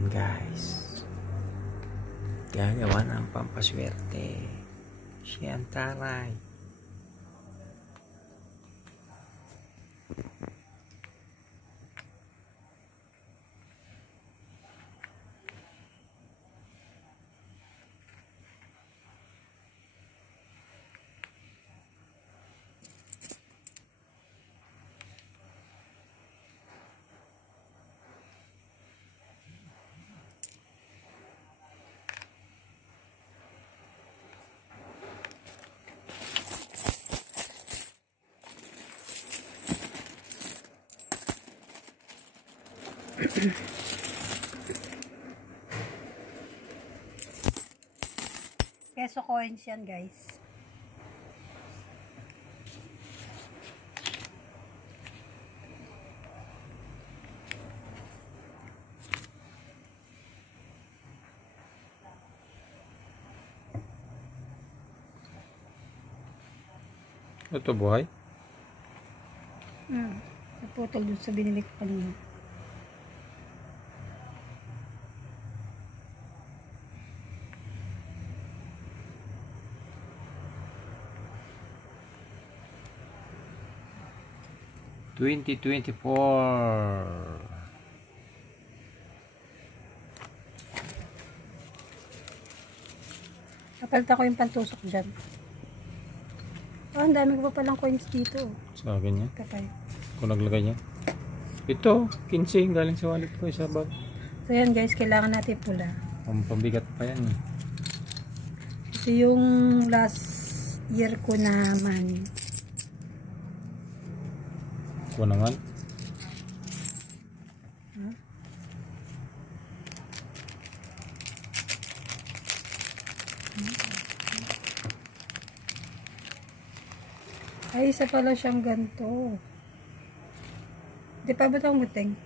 naman guys, gagawa ng pampaswerte si Antaray. Peso coins yan guys. Ito buhay? Naputol dun sa binili ko kanina. Napalta ko yung pantusok dyan. Ang dami ko pa palang coins dito. Sa akin yan? Kapay. Kung naglagay niya. Ito, 15 galing sa wallet ko isa bag. So yan guys, kailangan natin pula. Ang pambigat pa yan eh. Ito yung last year ko naman. Ko naman? Ay, isa pala siyang ganito. Di pa ba itong muting?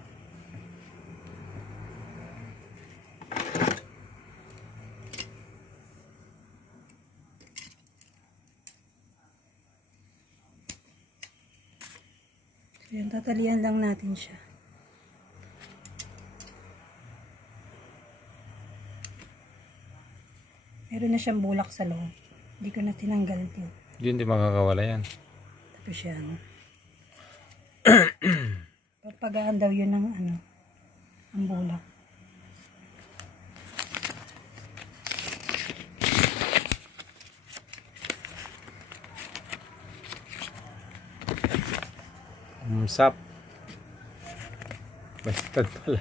So, yan, tatalian lang natin siya. Meron na siyang bulak sa loob. Hindi ko na tinanggal ito. Hindi makakawala yan. Tapos yan. Papagaan daw yun ng ano, ang bulak. Sap. Bastard pala.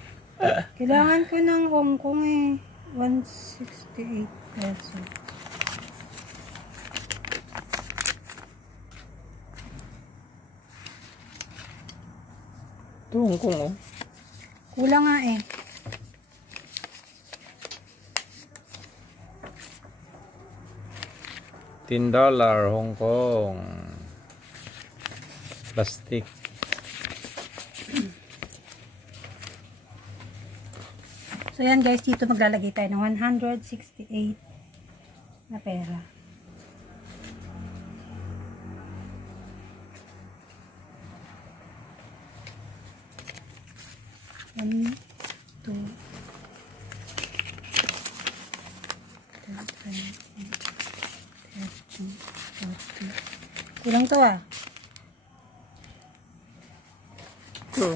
Kailangan ko ng Hong Kong eh. 168 pesos. Ito Hong Kong oh. Kulang nga eh. $10 Hong Kong. Plastic. So yan guys, dito maglalagay tayo ng 168 na pera. One, two, kulang to ah. Ito.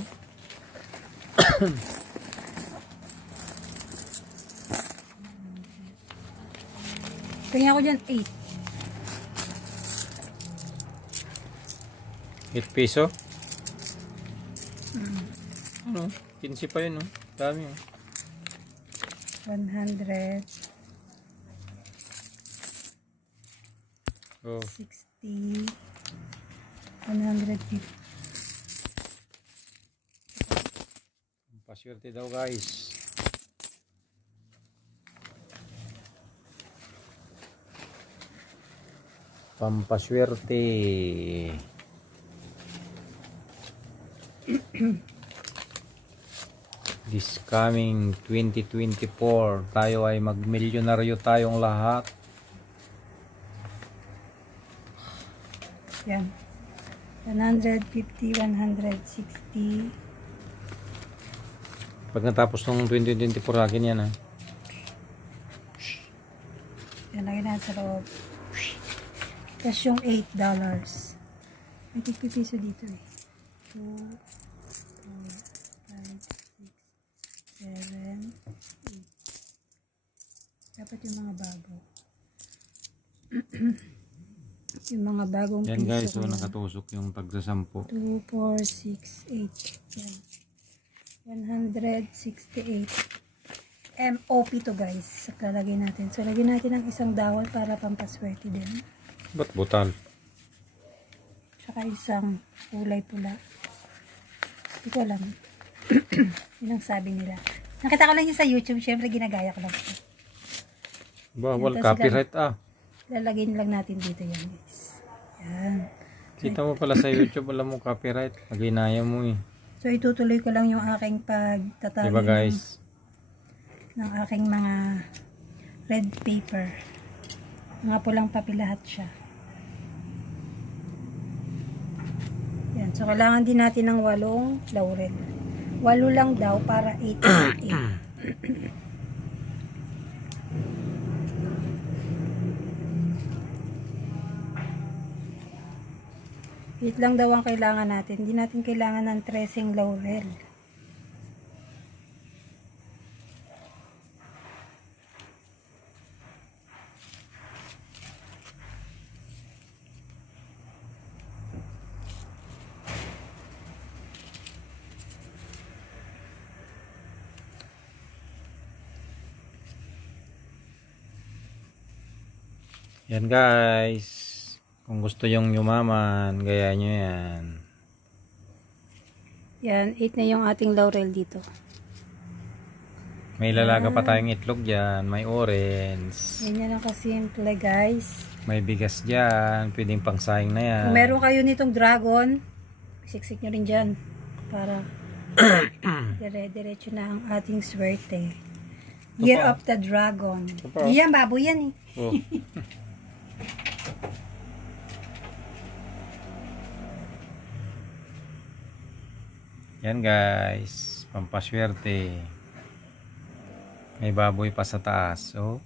Tingnan ko dyan, 8. 8 peso? Ano? 15 pa yun oh. Dami oh. 100. Oh. 60. 150. Paswerte daw guys. Pampaswerte. This coming 2024, tayo ay magmilyonaryo tayong lahat. Yan. 150, 160, Pag natapos ng 2024 akin yan ha. Yan, lagyan natin sa loob. Tapos yung $8. May tigpipiso dito eh. 2, 4, 5, 6, 7, 8. Dapat yung mga bago. Yung mga bagong Yan piso. guys, so nakatusok yung tagsa 10. 2, 4, 6, 8. Yan. 168. MOP to guys. Lalagay natin. So, lagyan natin ng isang dahon para pampaswerte din. Ba't butal? Tsaka isang kulay pula. Hindi ko alam. Yun ang sabi nila. Nakita ko lang yun sa YouTube. Siyempre, ginagaya ko lang. Bawal Yan, copyright lalagay lang natin dito yan guys. Yan. Kita mo pala sa YouTube, alam mo copyright. Maginaya mo eh. So, itutuloy ko lang yung aking pagtatali Diba guys? ng aking mga red paper. Mga pulang papel lahat siya. Yan. So, kailangan din natin ng 8 laurel. 8 lang daw para 8 8 lang daw ang kailangan natin. Hindi natin kailangan ng 13 laurel. Yan guys. Kung gusto yung yumaman, gaya nyo yan. Yan, 8 na yung ating laurel dito. May lalaga pa tayong itlog dyan. May orange. Yan ang kasimple guys. May bigas dyan. Pwedeng pangsayang na yan. Kung meron kayo nitong dragon, siksik nyo rin dyan. Para dire-diretso na ang ating swerte. Year of the Dragon. Yan, baboy yan eh. Oh. Yan guys, pampaswerte. May baboy pa sa taas. Oh.